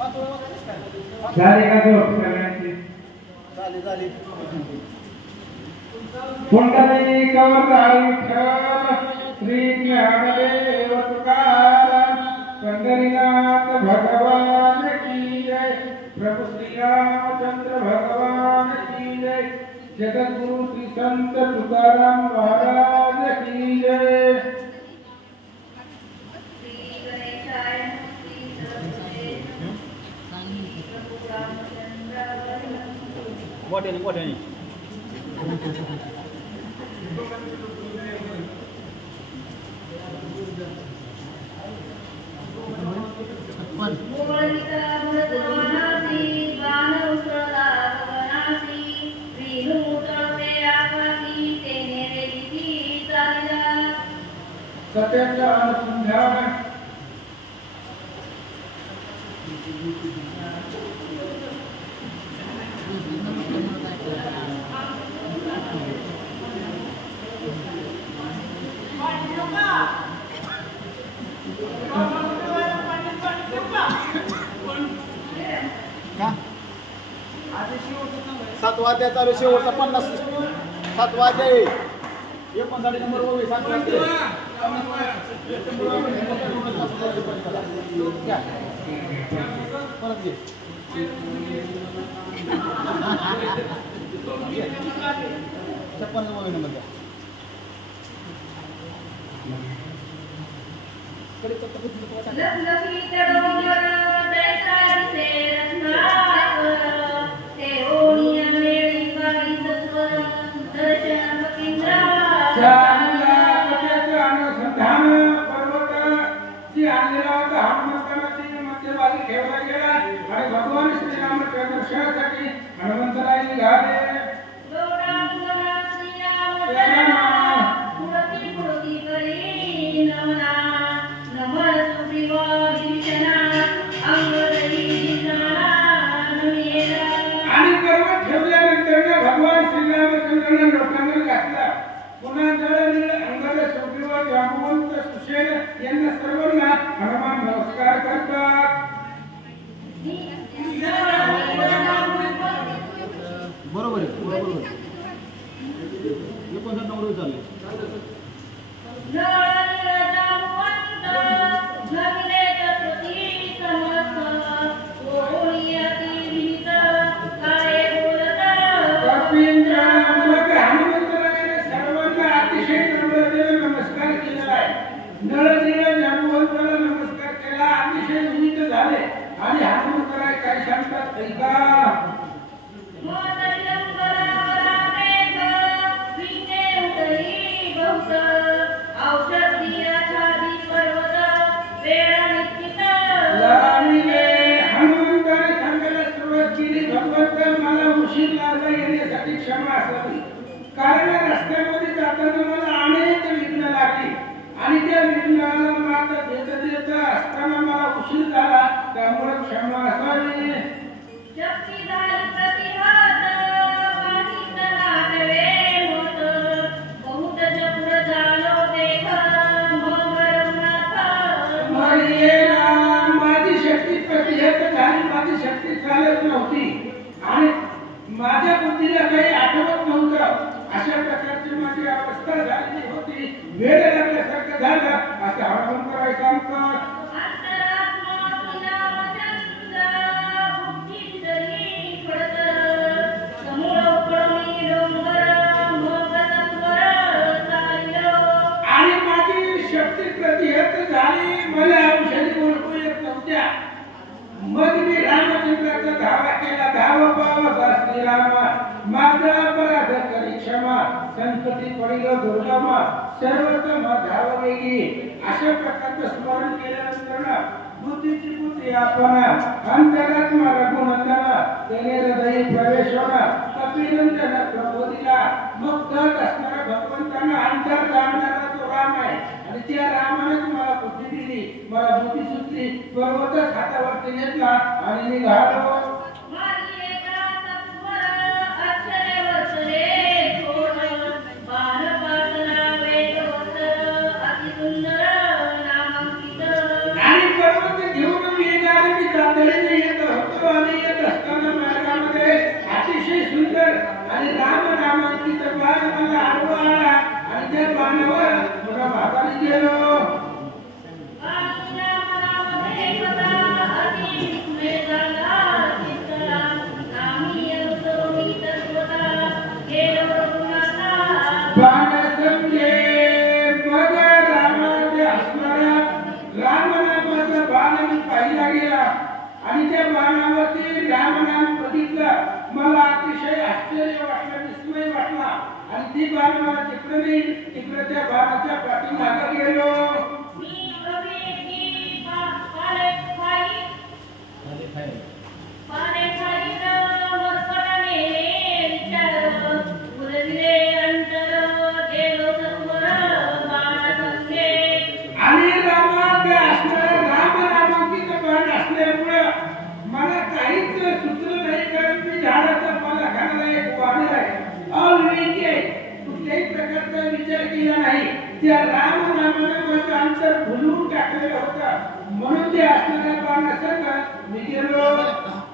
झाले का झोप सगळ्यांची? झाली पुंडलिक विठ्ठल श्री ज्ञानदेव तुकाराम पंढरीनाथ भगवान की जय प्रभु श्री रामचंद्र भगवान की जय जगद्गुरु श्री संत तुकाराम महाराज की जय। मोठ्याने सत्याच्या अनुसंधान सातवा अध्याय चालू शेवटचा 50 सातवा अध्याय 59 नंबर ओवी 7 वाजता परत घे 56 ओवी नंबर द्या भगवान श्री रामच्या दर्शनासाठी हनुमंतराय निघाले। आणि पर्वत ठेवल्यानंतर भगवान श्रीरामचंद्रांना लोटांगण घातला। पुन्हा जळ अंगद सुग्रीव जांबवंत सुषेण यांना सर्वांना हनुमान नमस्कार करतात। बरोबर आहे 59 नंबर चालले सर्वांना अतिशय नमस्कार केला आहे। नळनीला जांबवंताला नमस्कार केला अतिशय विनीत झाले आणि हनुमंतराय काय सांगतात ऐका। हनुमंताने सांगायला सुरुवात केली भगवंत मला उशीर लागला येण्यासाठी क्षमा असावी कारण रस्त्यामध्ये जाताना मला अनेक विघ्न लागली आणि त्या विघ्नाला मात देत असताना मला उशीर झाला त्यामुळे क्षमा असावी। माझी शक्ती प्रतिहत झाली माझी शक्ती चालत नव्हती आणि माझ्या बुद्धीला काही आठवत नव्हतं अशा प्रकारची माझी अवस्था झाली होती वेळ लागल्यासारखं झालं असं हनुमंतराय सांगतात। आणि माझी शक्ती प्रतिहत झाली मला औषधी ओळखू येत नव्हत्या मग मी रामचंद्राचा धावा केला धावा पावा श्रीरामा माझा अपराध करी क्षमा संकटी पडिल दुर्गमा सर्वतम धाव वेगी अशा प्रकारचं स्मरण केल्यानंतर बुद्धीची बुद्धी आपण अंतरात्मा रघुनंदन त्याने हृदय प्रवेश होणार कपिनंदन प्रबोधिला मग तट असणारा भगवंतांना अंतर जाणणारा तो राम आहे आणि त्या रामाने मला बुद्धी दिली मला बुद्धी सुचली पर्वतच हातावरती घेतला आणि निघालो। आणि पर्वत घेऊन मी येणार मी तातडीने येत आणि त्या बाणावरती रामनाम बघितलं. मला अतिशय आश्चर्य वाटलं, विस्मय वाटला. आणि ती बाण मला तिकडे नाही, तिकडे त्या बाणाच्या पाठीमागे गेलो. आणि रामाचे असणारं रामनामांकित बाण असल्यामुळं मला काहीच सुचलं नाही, कारण मी झाडाचा पाला खाणारा एक वानर आहे, अविवेकी आहे. कुठल्याही प्रकारचा विचार केला नाही. त्या रामनामानं माझं अंतर भुलवून टाकलेलं होतं. म्हणून ते असणाऱ्या बाणासंग मी गेलो.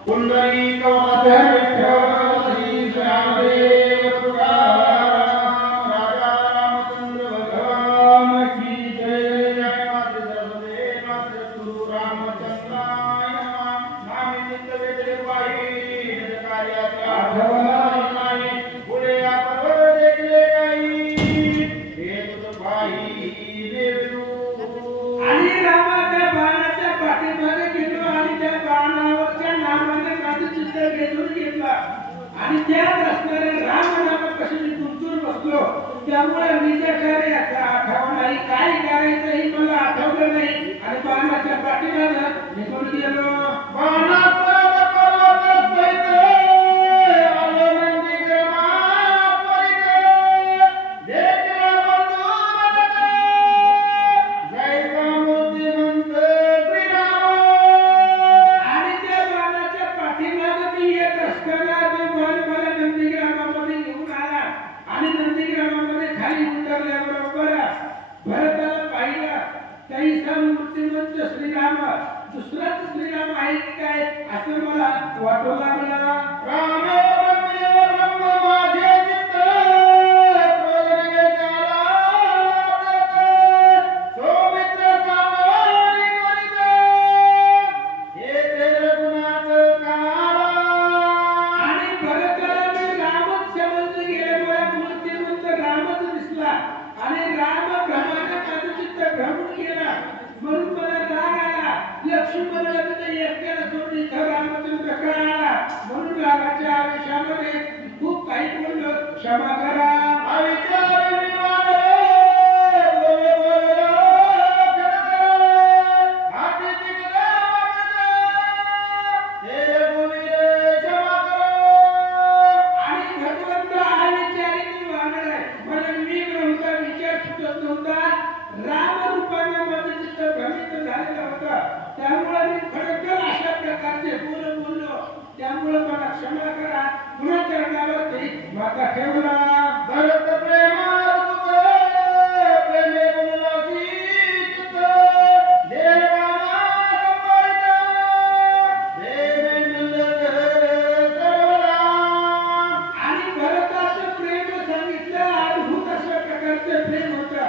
पुंडरीक वासुदेव विठ्ठल श्री रामदेव तुकाराम राजा रामचंद्र भगवान की जय. जय माते सरस्वती माते गुरु रामचंद्राय नमः. नामी नित्य वेदले पायी निज कार्याचा आठवण नाही. पुढे आपण देखले काही हे तुझ पायी देऊ. आणि रामाच्या बाणाच्या पाठीमागे गेलो आणि त्या बाणावरच्या नामाने माझं चित्र घेऊन घेतलं. आणि त्यात असणारे रामनामापाशी मी गुंतून बसलो. त्यामुळे विचार याचा आठवण नाही, काय करायचं हे मला आठवलं नाही. आणि बाणाच्या पाठीमागे निघून गेलो. दुसराच श्रीराम आहे की काय असं मला वाटू लागला. राम ब्रह्म माझे चित्त प्रगटे झाला. सौमित्र सावरी त्वरित हे तेरे गुणाचं काला. आणि भरताला रामच समजलं गेलं. मला मूर्तिमंत रामच दिसला आणि राम भ्रमाने माझं चित्त भ्रमून गेला. म्हणून मला राग आला. लक्ष्मणाला तिथे एकट्याला सोडून इथं रामचंद्र कळाला. म्हणून रागाच्या आवेशामध्ये खूप काही बोललो, क्षमा करा. अविचार विवाद बोले बोलला हाती तिकडे तेरे भूमीरे क्षमा करो. आणि भगवंत अविचारी वानर आहे. मला विवेक नव्हता, विचार सुचत नव्हता. राम रूपाने माझं चित्त भ्रमित झालेलं होतं. त्यामुळे मी खडखड अशा प्रकारचे बोललो. त्यामुळे मला क्षमा करा. पुन्हा चरणावरती माता ठेवला. भरत प्रेमार्जुते प्रेमे बोललासी चित्त देवाना संपादिता देवे मिलते सर्वदा. आणि भरताचं प्रेम सांगितलं. अद्भुत अशा प्रकारचं प्रेम होतं.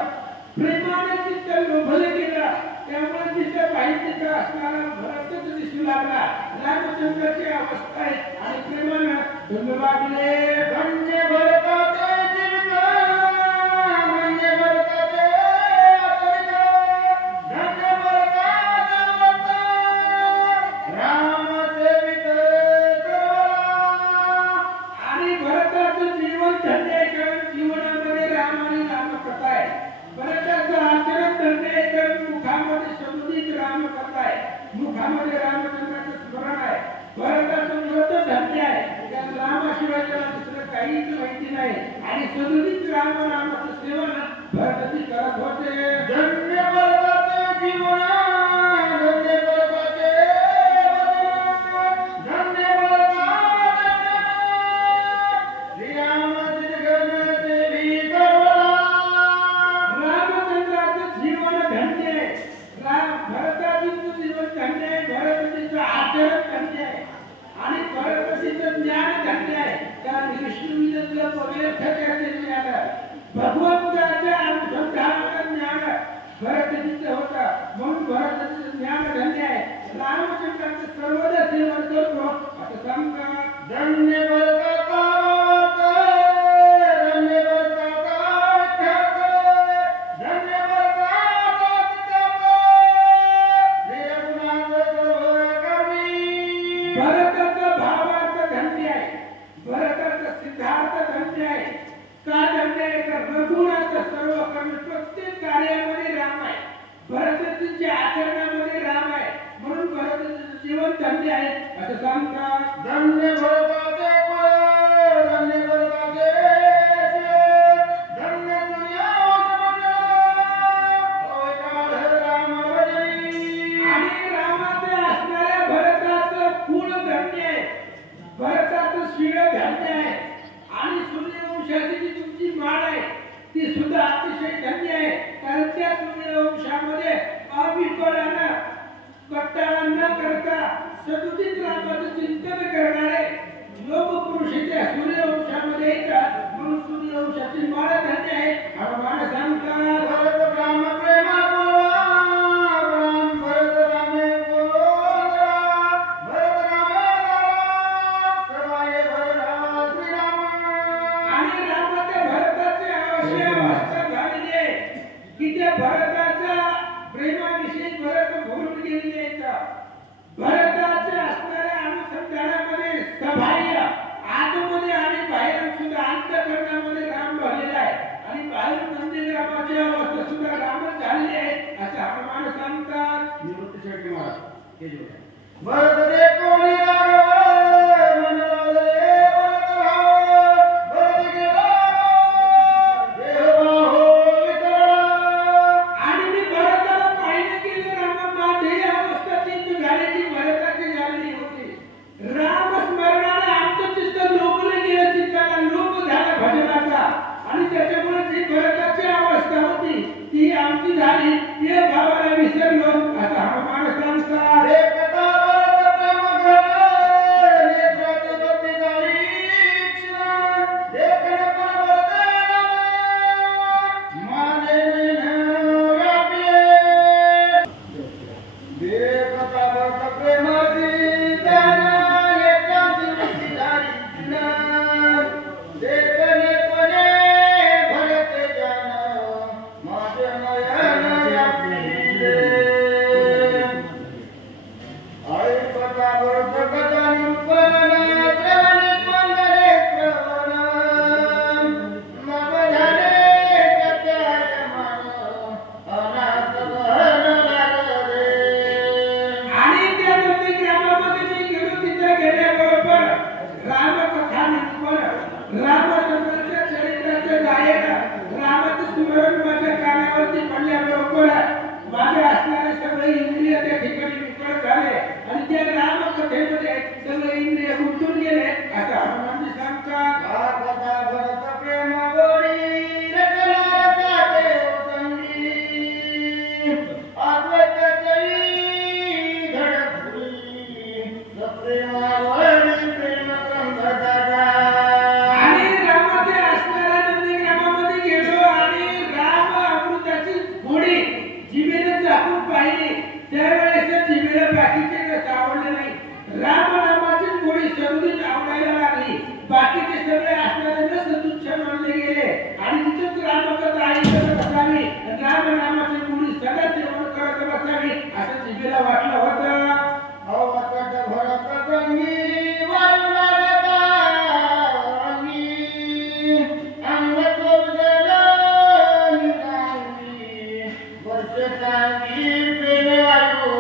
प्रेमाने चित्त लोभलं गेलं. त्यामुळे तिथं पाहिजे तिथं असणारा भरतच दिसू लागला. रामचंद्राची अवस्था आहे आणि प्रेमानं धन्य लागले. धन्य भरताचे जीवित धन्य भरताचे चरित धन्य भरताचे व्रत राम सेवित सर्वदा. आणि भरताचं जीवन धन्य आहे, कारण जीवनामध्ये राम आणि रामकथा आहे. भरताचं आचरण धन्य आहे, कारण मुखामध्ये सदुदित रामकथा आहे. मुखामध्ये रामचंद्राचं स्मरण आहे. भरताचं व्रत धन्य आहे, कारण रामाशिवाय त्याला दुसरं काहीच माहिती नाही. आणि सदुदित रामनामाचं सेवन भरताची करत होते. धन्य भरताचे जीवन धन्य भरताचे वचन धन्य भरताचे श्रीराम दीर्घन सेवी सर्वदा. रामचंद्राचं जीवन धन्य आहे. भरताचं जीवन धन्य आहे. भरताचं आचरण धन्य आहे. आणि भरताचं ज्ञान धन्य आहे, कारण विष्णूचं पवित्र त्याचे ज्ञान भगवंताच्या अनुसंधानाचं ज्ञान भरताचं होतं. म्हणून भरताचं ज्ञान धन्य आहे. रामचंद्राचं सर्वदा सेवन करतो असं सांगा. धन्य भरताचा धन्य भरताचा विख्यात धन्य भरताचा सिद्धार्थ निर्गुणाचं सर्व कर्मी. जीवन धन्य आहे असं सांगतात. धन्य भरताचे कुळ, धन्य भरताचे शेत, धन्य आणि रामाचे असणाऱ्या भरताचं कुळ धन्य आहे, भरताचं शिळ धन्य आहे आणि सूर्यवंशाची जी तुमची माळ आहे ती सुद्धा अतिशय धन्य आहे. कारण त्या सूर्यवंशामध्ये अविकलानं कट्टाळा न करता सदुदित रामाचं चिंतन करणारे लोकपुरुष त्या सूर्यवंशामध्ये येतात. म्हणून सूर्यवंशाची माळ धन्य आहे. हनुमान सांगतात भरत राम प्रेमा बोला, राम भरत रामे बोला, भरत रामे सर्वाये भरला श्रीराम. आणि रामाच्या भरताचे अवश्य अवस्था झालेली आहे की त्या भरताच्या प्रेमाविषयी भरत भरून गेलेले आहेत. भरताच्या असणाऱ्या अनुसंधानामध्ये सबाह्य आतमध्ये आणि बाहेर सुद्धा अंतःकरणामध्ये राम भरलेला आहे आणि बाहेर नंदीग्रामाची अवस्था सुद्धा रामच झालेली आहे असं हनुमान सांगतात. निवृत्ती शेट्टी महाराज हे जोड. भरत रे कोणी राम, मन रे भरत भाव, भरत गेला देव हो वितळा. आणि मी भरताला पाहिलं की रामा माझी अवस्था तीच झालेली भरताची झालेली होती. राम स्मरणाने आमचं चित्त लोकलं गेलं, चित्ताला लोप झाला भजनाचा आणि त्याच्यामुळे जी भरताची अवस्था होती ती आमची झाली. हे भावाला विसरलो असं हनुमान सांगतात. रे कथा भरत प्रेम गळे, नेत्रात गती झाली इच्छा, देखण पण भरते माझे नैन व्यापे. रे कथा भरत प्रेमाची ध्यान, एकांती वृत्ती झाली चिन्ह, देखणे पणे भरते जान, माझे नयन व्यापे. आई पता भरत गजानन पवना, देवाने पंधरे श्रवण, नव झाले त्याच्या मान, अनाथ गहन लागले. आणि त्या नंदीग्रामामध्ये मी गेलो. तिथे गेल्याबरोबर रामकथा निरूपण, रामचंद्राच्या चरित्राचे गायन, रामाचं स्मरण माझ्या कानावरती पडल्याबरोबर माझ्या असणारे सगळे इंद्रिय त्या ठिकाणी विकळ झाले आणि त्या रामकथेमध्ये सगळे इंद्रिय गुंतून गेले असं हनुमानजी सांगतात. हा कथा भरत प्रेम गोडी, रचना रचाते संगी, अद्वैताची धडधडी, सप्रेमावरी प्रेम संघटाचा. आणि रामाच्या असणाऱ्या नंदीग्रामामध्ये गेलो आणि राम अमृताची गोडी जिभेने चापून पाहिली. त्यावेळेस जिभेला बाकीचे रस आवडले नाही. रामाची गोडी सदुदित आवडायला लागली. बाकीचे सगळे असणारे रस तुच्छ मानले गेले आणि तिथेच रामकथा ऐकत बसावी, रामनामाची गोडी सदा सेवन करत बसावी असं जिभेला वाटलं होतं. अवकट भरत गंगी, वायुनादा अंगी, अंग तोडलं निरांगी, वर्षकांगी प्रेम वायू.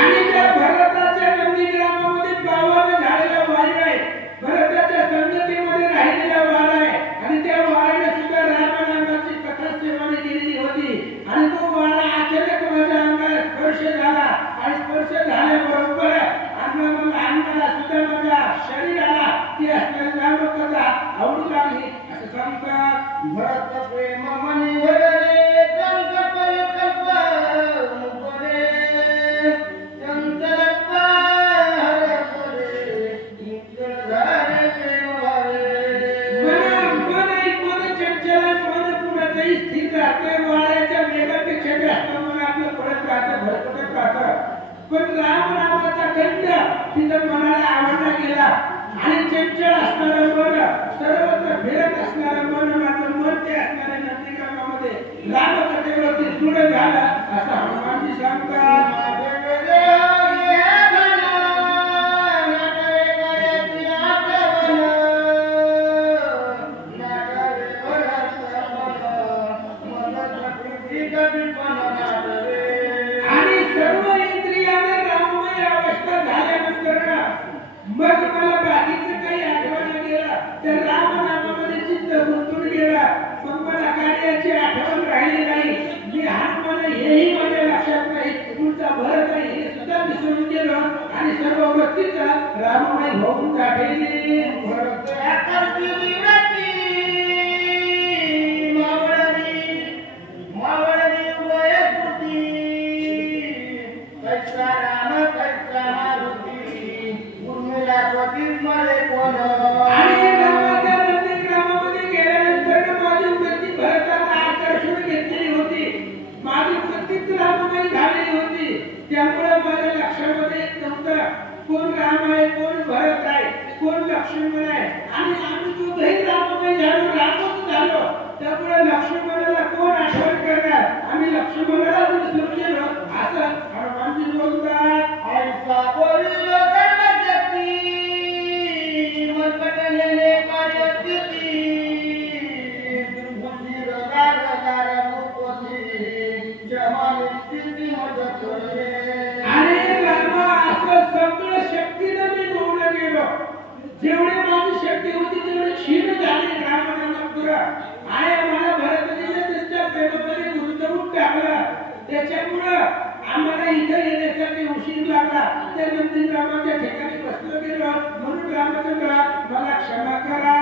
आणि त्या भरताच्या नंदीग्रामामध्ये पावन झालेला वार आहे, भरताच्या संगतीमध्ये राहिलेला वार आहे आणि त्या वाराने सुद्धा रामनामाची कथा सेवन केलेली होती आणि तो वारा अचानक माझ्या अंगाला स्पर्श झाला आणि स्पर्श झाल्याबरोबर अंगाला सुद्धा माझ्या शरीराला ती असणारी रामकथा आवडू लागली असं सांगतात. भरत प्रेम मनी भरले, संकट विकल्प मुकले, चंचलता हरपले, मुक्त झाले प्रेम भावे. मन चंचल मन कुणाचंही स्थिर राहते. वाऱ्याच्या वेगापेक्षा जास्त मन आपलं पडत राहतं, भरकटत राहतं. पण राम नामाचा खंड तिथं मनाला आवडला गेला आणि चंचल असणारं मन, सर्वत्र फिरत असणारं मन, माझं मन ते असणाऱ्या नंदीग्रामामध्ये रामकथेवरती दृढ झालं असं हनुमानजी सांगतात. आणि सर्व इंद्रियाने राममय अवस्था झाल्या मग मला बाकीचं काही आठवण गेलं तर रामनामामध्ये चित्त गुंतून गेलं. मग मला कार्याची आठवण राहिली नाही. मी हनुमान हेही माझ्या लक्षात नाही. पुढचा भरत आहे हे सुद्धा विसरून गेलो आणि सर्व वृत्तीचा राममय होऊन जाते. भरत आकर्षिली राती मावळणी वयस्कृती कैसा राम कैसा मारुती उर्मिला पतीत मरे कोण. आणि रामाच्या नंदीग्रामामध्ये गेल्यानंतर माझी वृत्ती भरताना आकर्षण घेतलेली होती. माझी वृत्तीच राममय झालेली होती. त्यामुळे माझ्या लक्षामध्ये येत नव्हतं कोण राम आहे कोण भरत आहे कोण लक्ष्मण आहे. आणि आम्ही दोघेही राममय झालो रामच झालो. त्यामुळे लक्ष्मणाला कोण आठवण करणार. आम्ही लक्ष्मणाला विसरून गेलो असं हनुमानजी बोलतात. ऐसा बोलिल सर्वशक्ती मर्कटलेले कार्यसिद्धी दुर्बुद्धीर रागदार मुकोसी जमाल स्थिती मदत करे. आणि रामा असं सगळं शक्तीनं मी बोललं गेलो. जेवढी माझी शक्ती होती तेवढी क्षीण झाली रामनामापुरं. आणि मला भरतजीने त्यांच्या प्रेमामध्ये गुंतवून टाकलं. त्याच्यामुळं आम्हाला इथं येण्यासाठी उशीर लागला. त्या नंदीग्रामाच्या ठिकाणी बसलो गेलो. म्हणून रामचंद्र मला क्षमा करा.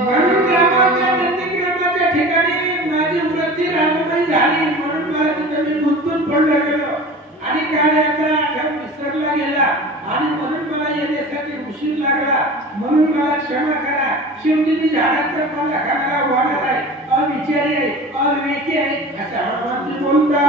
म्हणून रामाच्या नंदीग्रामाच्या ठिकाणी माझी वृत्ती राममय झाली. म्हणून मला तिथे मी गुंतून पडलो गेलो आणि कार्याचा आठवण विसरला गेला. आणि म्हणून मला येण्यासाठी उशीर लागला. म्हणून मला क्षमा करा. शेवटी मी झाडाचा पाला खाणारा वानर आहे, अविचारी आहे, अविवेकी आहे असं हनुमानजी बोलतात.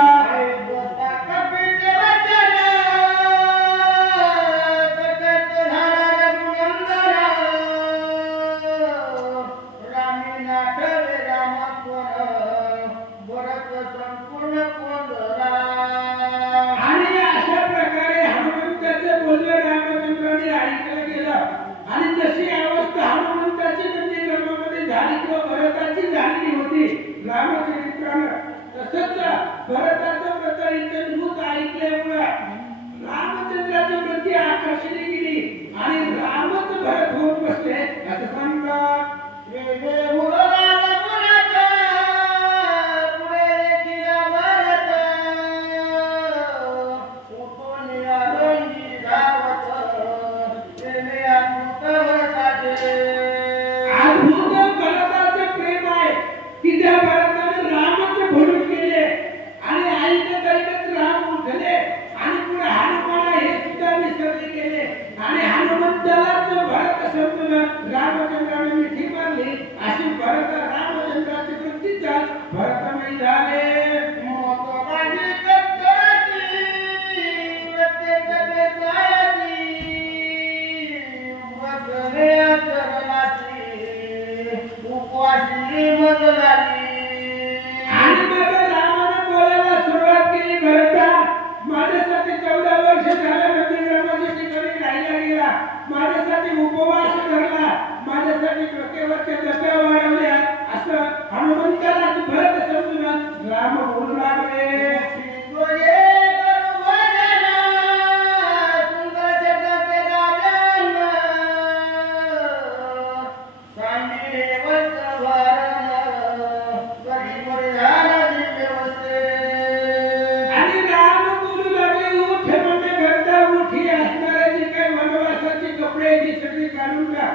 आणि अशा प्रकारे हनुमंताचं बोलणं रामचंद्राने ऐकलं गेलं. आणि जशी अवस्था हनुमंताची नंदीग्रामामध्ये झाली किंवा भरताची झालेली होती रामचरित्रानं, तसंच भरताचं व्रत इतभूत ऐकल्यामुळे रामचंद्राची वृत्ती आकर्षली गेली आणि रामच भरत होऊन बसले असं सांगतात. अद्भुत भरताचं प्रेम आहे की त्या भरताने रामच भरून गेले. आणि ऐकत ऐकत राम उठले आणि पुढे हनुमाना हे सुद्धा विसरले गेले. आणि हनुमंतालाच भरत समजून रामचंद्राने मिठी मारली. अशी भरत रामचंद्राची वृत्तीचा भरतमय झाले. आणि मग रामाने बोलायला सुरुवात केली. भरता माझ्यासाठी 14 वर्ष झालं नंदीग्रामाच्या ठिकाणी राहिला गेला. माझ्यासाठी उपवास धरला. माझ्यासाठी डोक्यावरच्या दशा वाढवल्या असं हनुमंताला भरत समजून राम बोलू लागले. आणि राम बोलू लागले, उठ म्हणजे भरता उठ. ही असणारे जे काही वनवासाचे कपडे ती सगळी काढून टाक.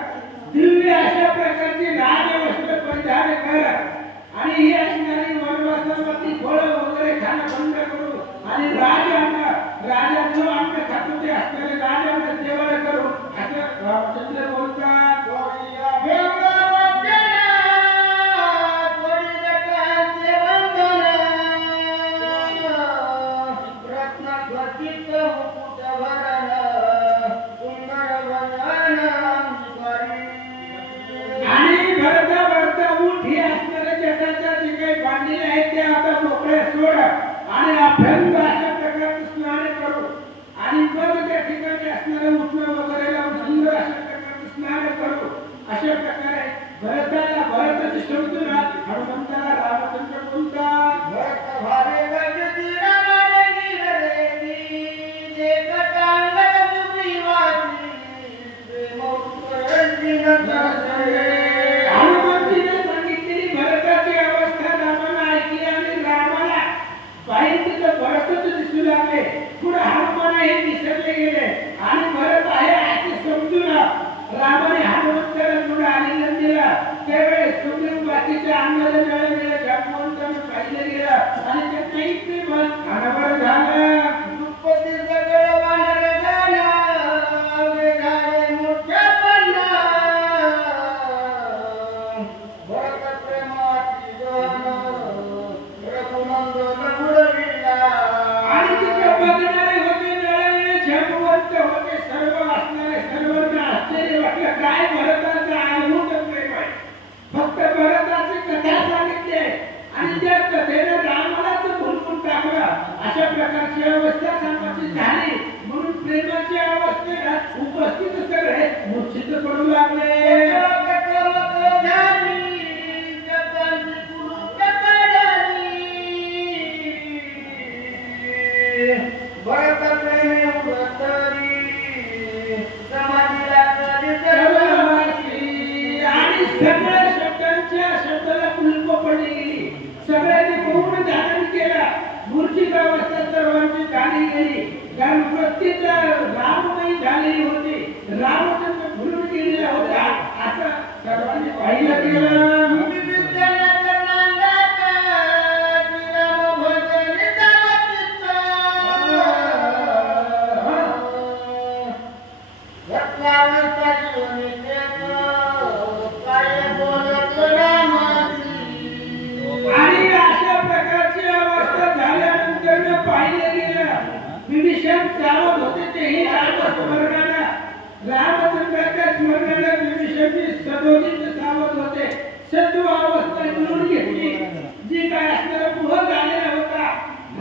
दिव्य अशा प्रकारची राजवस्त्र परिधान कर. आणि ही असणारी वनवासावरती फळं वगैरे खाणं बंद करू. आणि राजांना राजा जो अन्न खातो ते असणारे राजांना सेवन करू असं रामचंद्र बोलतात. आणि भरता भरता उठ. ही असणाऱ्या जगाच्या जे काही बांधलेले आहेत ते आता मोकळे सोड. आणि अभ्यंग अशा प्रकारचं स्नान करू. आणि मग त्या ठिकाणी असणारं मूर्छित पडू लागले. आणि सगळ्या शब्दाला कुलूप पडली गेली. सगळ्यांनी पूर्ण ध्यान केला. मूर्छित अवस्था सर्वांची झाली गेली. कारण प्रत्येक राममयी झालेली होती. रामचंद्र भुलून गेलेला होता असं सर्वांनी पाहिलं गेलं. आणि अशा प्रकारची अवस्था झाल्यानंतर पाहिलं गेलं. विभीषण सावध होते तेही रामस्मरणाला, रामचंद्राच्या स्मरणाला विभीषणची सदोदित सावध होते. सत्व अवस्था मिळून घेतली. जी काय असणारा मोह झालेला होता,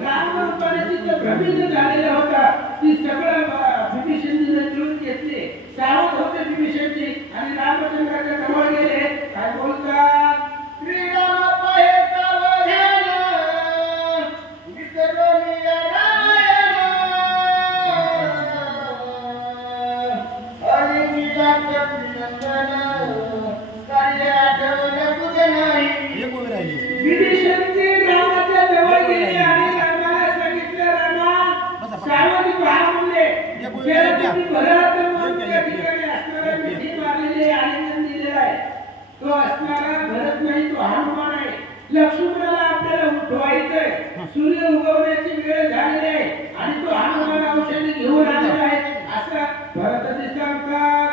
रामरूपाने जिथं भ्रमित झालेला होता, ती सगळं विभीषणजीने मिळून घेतली. सावध होते विभीषणजी आणि रामचंद्राच्या जवळ गेले. काय बोलतात? विभीषणजी रामाच्या जवळ गेले आणि रामाला सांगितलं, रामा सावध व्हा म्हणले. ज्याला तुम्ही भरत म्हणून त्या ठिकाणी असणारा मिठी मारलेली आलिंगन दिलेला आहे, तो असणारा भरत नाही, तो हनुमान आहे. लक्ष्मणाला आपल्याला उठवायचंय. सूर्य उगवण्याची वेळ झालेली आहे आणि तो हनुमान औषधी घेऊन आलेला आहे असं भरतजी सांगतात.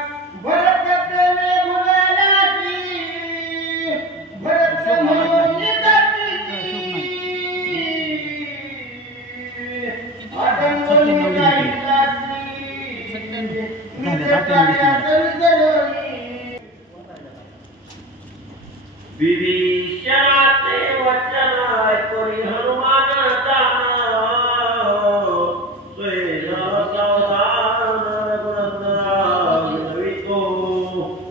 विभीषणाचे वचन ऐकून हनुमान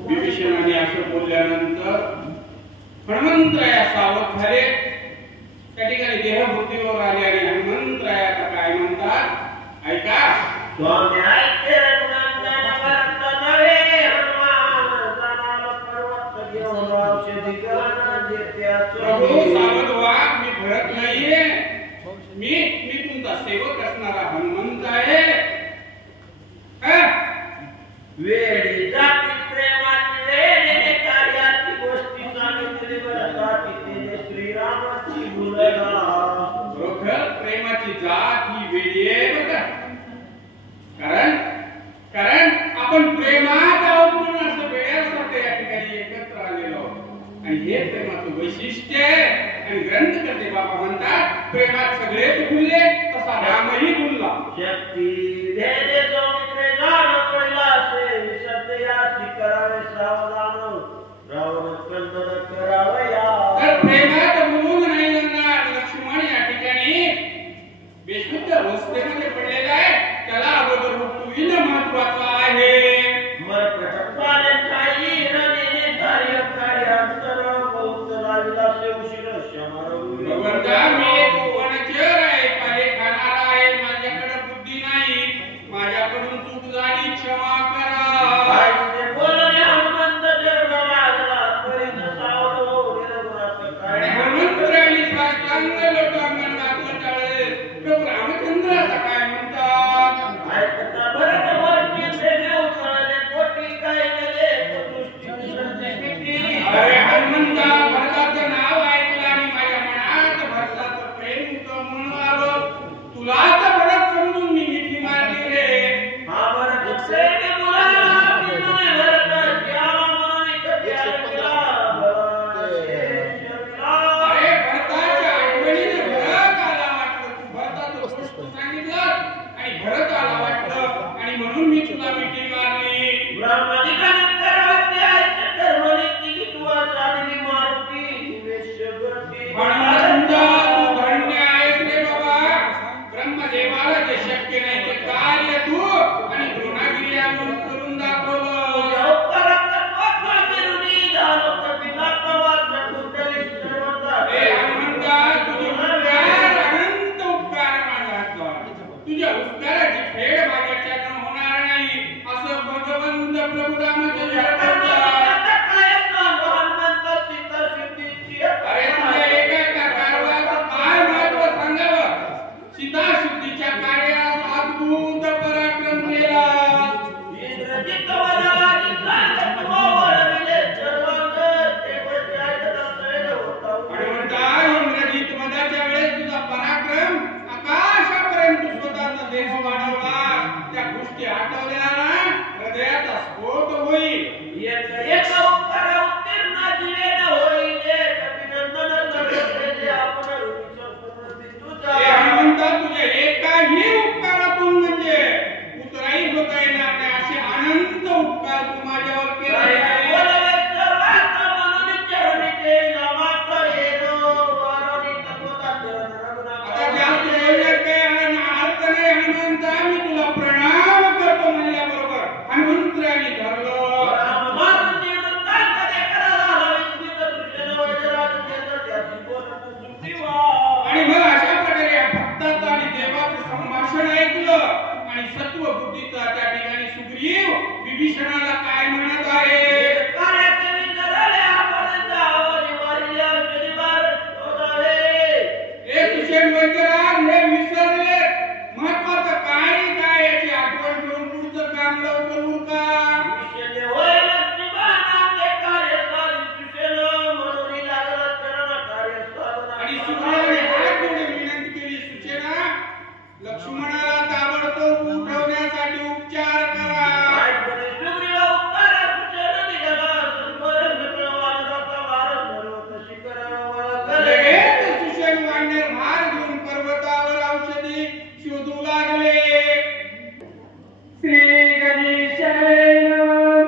विभीषणाने असं बोलल्यानंतर हनुमंतराया सावध झाले. त्या ठिकाणी देहबुद्धीवर आले आणि हनुमंतराया काय म्हणतात ऐका. स्वामी ऐके प्रभू सावध व्हा, मी भरत नाहीये. मी तुमचा सेवक असणारा हनुमंत आहे. वेळी जाती प्रेमाची वेळेने कार्याची गोष्टी सांगितली भरताची तेने श्रीरामाची भुलला. खरोखर प्रेमाची जात ही वेळी आहे बघा. कारण आपण प्रेमात आहोत म्हणून असं वेळेसारखं या ठिकाणी एकत्र आलेलो आहोत. आणि हे प्रेमाचं वैशिष्ट्य आहे. आणि ग्रंथकर्ते बाबा म्हणतात प्रेमात सगळेच भुलले, तसा रामही भुलला. शक्ती भेदे जो मित्रे जाण पडला असे सत्यासी करावे सावधान रावण कंदन करावया. तर प्रेमात भुलून नाही जाणार. लक्ष्मण या ठिकाणी बेशुद्ध अवस्थेमध्ये पडलेला आहे. त्याला अगोदर उठविणं महत्वाचं आहे. मरकटपाले काही रणे कार्य कार्यांतर बहुत लाविला शेवशील शमरवी. भगवंता मी एक वनचर आहे, पाले खाणारा आहे. माझ्याकडे बुद्धी नाही, माझ्याकडे आणि म्हणता इंद्रजित मदाच्या वेळेस तुझा पराक्रम आकाशापर्यंत स्वतःचा देह वाढवला. त्या गोष्टी आठवल्या ना हृदयाचा स्फोट होईल. हे हनुमंता तुझ्या एकाही उपकारातून म्हणजे उतराई होता येणार नाही असे अनंत उपकार तू माझ्यावर केले. आता जास्त बोलण्यात काही अर्थ नाही हनुमंता. मी तुला प्रणाम करतो म्हणल्याबरोबर हनुमंतराने धरलं. आणि मग अशा प्रकारे या भक्ताचं आणि देवाचं संभाषण ऐकलं आणि सत्वबुद्धीचा त्या ठिकाणी सुग्रीव विभीषणाला काय म्हणत आहे. हे सुषेण वैद्यराज हे विसरले. महत्वाचं काय याची आठवण ठेवून पुढचं काम लवकर उरका. आणि सुग्रीवाने हात जोडून विनंती केली, सुचेना लक्ष्मणाला ताबडतोब उठवण्यासाठी उपचार करा. लगेच सुषेण वानर भार घेऊन पर्वतावर औषधी शोधू लागले. श्री गणेशाय नमः.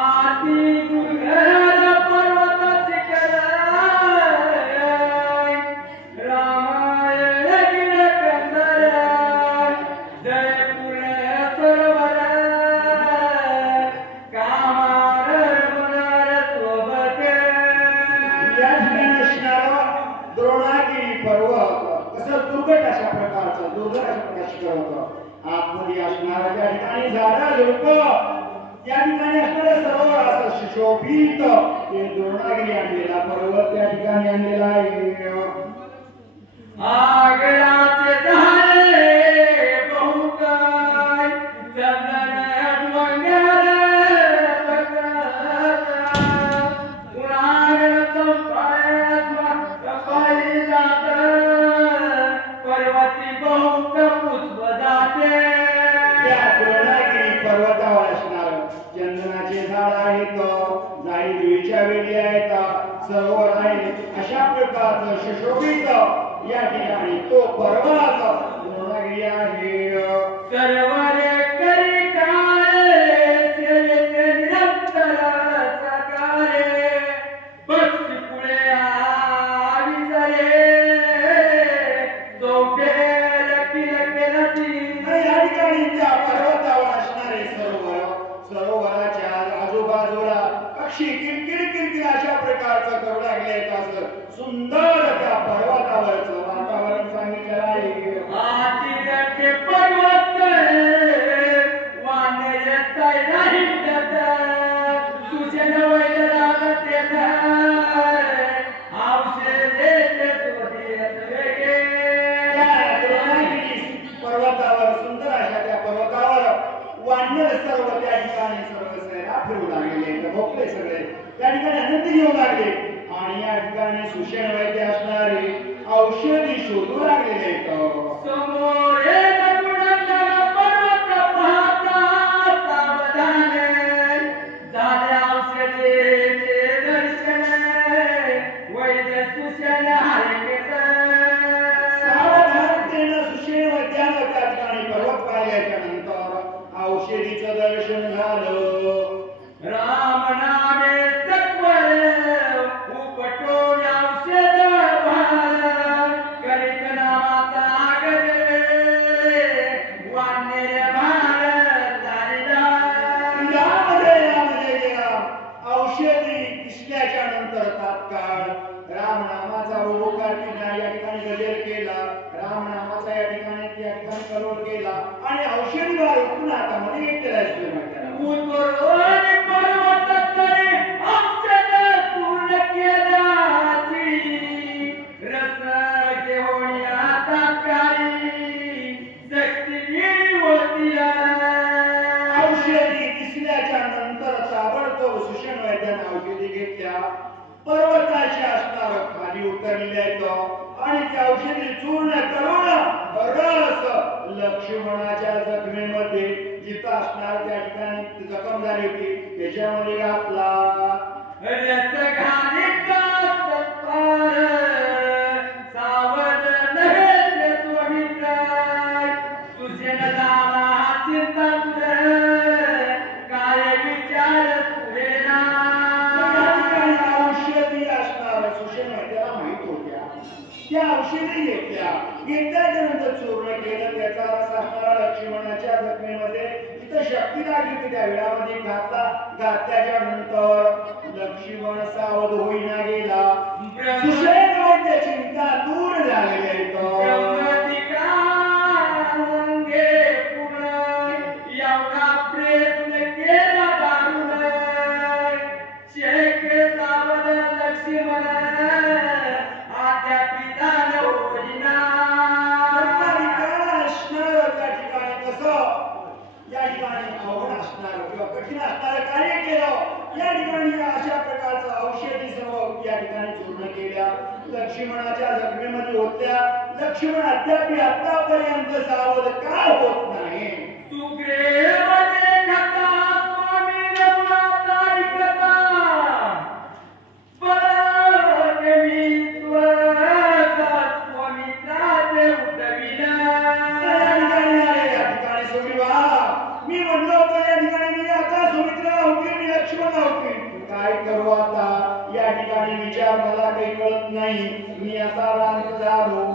आती दुर्गम पर्वत शिखर रामायण गिरकंदर जय पुर सरोवर कामार मुरार सोबत. या ठिकाणी असणारा द्रोणागिरी पर्वत कसं दुर्गट अशा प्रकारचं दुर्गट अशा प्रकारचं शिखर होतं. आतमध्ये असणारा त्या ठिकाणी झाडं झुडपं त्या ठिकाणी असणारं सरोवर असं सुशोभित ते द्रोणागिरी आणलेला पर्वत त्या ठिकाणी आणलेला आहे. आगराचे झाले बहुकाय चंदन मंगल पुराण कपाळी जात पर्वती बहुत पुष्प जाते. त्या द्रोणागिरी पर्वतावर असणार चंदनाचे झाड आहेत, जाई जुईच्या वेली आहेत, सरोवर आहे. अशा प्रकारचं सुशोभित या ठिकाणी तो पर्वत द्रोणागिरी आहे. सर्वरे करी काय निरंतर सकारे भक्ती पुढे आविजले चौफेर किलकिलती. या ठिकाणी त्या पर्वतावर असणारे सरोवराच्या आजूबाजूला पक्षी किलकिल अशा प्रकारचं करू लागले. असं सुंदर त्या पर्वतावरचं वातावरण सांगितलेलं आहे. आतिरके पर्वत वानरे सायरा हिंडत सुजन वैरागते औषधे तोदियत वेगे. त्या द्रोणागिरी पर्वतावर सुंदर अशा त्या पर्वतावर वानर सर्व त्या ठिकाणी सर्व सैरा फिरू लागले, भोगले सगळे त्या ठिकाणी आनंद घेऊ लागले. आणि या ठिकाणी सुषेण वैद्य असणारे औषधी शोधू लागलेले आहेत. समोरे दगडाचा पर्वत पाहता सावधान झाले औषधेचे दर्शन वैद्य सुषेण हरिकेत. सावधानतेनं सुषेण वैद्यानं त्या ठिकाणी पर्वत पाहिल्याच्या नंतर औषधीचं दर्शन झालं. राम नामे सत्वर उपटून औषध भार करीत नामाचा गजरे वानेर भार चालिला. औषधी दिसल्याच्या नंतर तात्काळ राम नामाचा ओंकार या ठिकाणी गजर केला. राम नामाचा या ठिकाणी त्या ठिकाणी कलोट केला आणि औषधी भार उठून हातामध्ये घेतलेला असतो. उतरून पर्वत तरी औषध पूर्ण केल्याची रस घेऊन आता काही शक्ती होती. औषधी वैद्यानं औषधी घेतल्या पर्वताची असणार खाली उतरलेले आहेत आणि त्या औषधी चूर्ण करून रस लक्ष्मणाच्या जखमेमध्ये जिथं असणार त्या ठिकाणी जखम झाली होती त्याच्यामध्ये घातला रस घालित तत्पर सावध नव्हे त्वमित्र तुझे न झाला चिंताकुर काय विचार तुझेना औषधी असणार सुषेण त्याला माहित होत्या त्या औषधी घेतल्याच्या नंतर चूर्ण केलं त्याचा रस असणारा लक्ष्मणाच्या जखमेमध्ये तिथं शक्ती लागली होती त्या वेळामध्ये घातल्याच्या नंतर लक्ष्मण सावध होईना गेला सुषेण वैद्य चिंता दूर झालेली आहे लक्ष्मणाच्या जखमेमध्ये होत्या लक्ष्मण अद्याप आतापर्यंत सावध का होत नाही मी म्हणलो होतो या ठिकाणी मी आता सुमित्रा होती मी लक्ष्मण होती काय करू आता या ठिकाणी विचार मला काही कळत नाही मी असा रांग झालो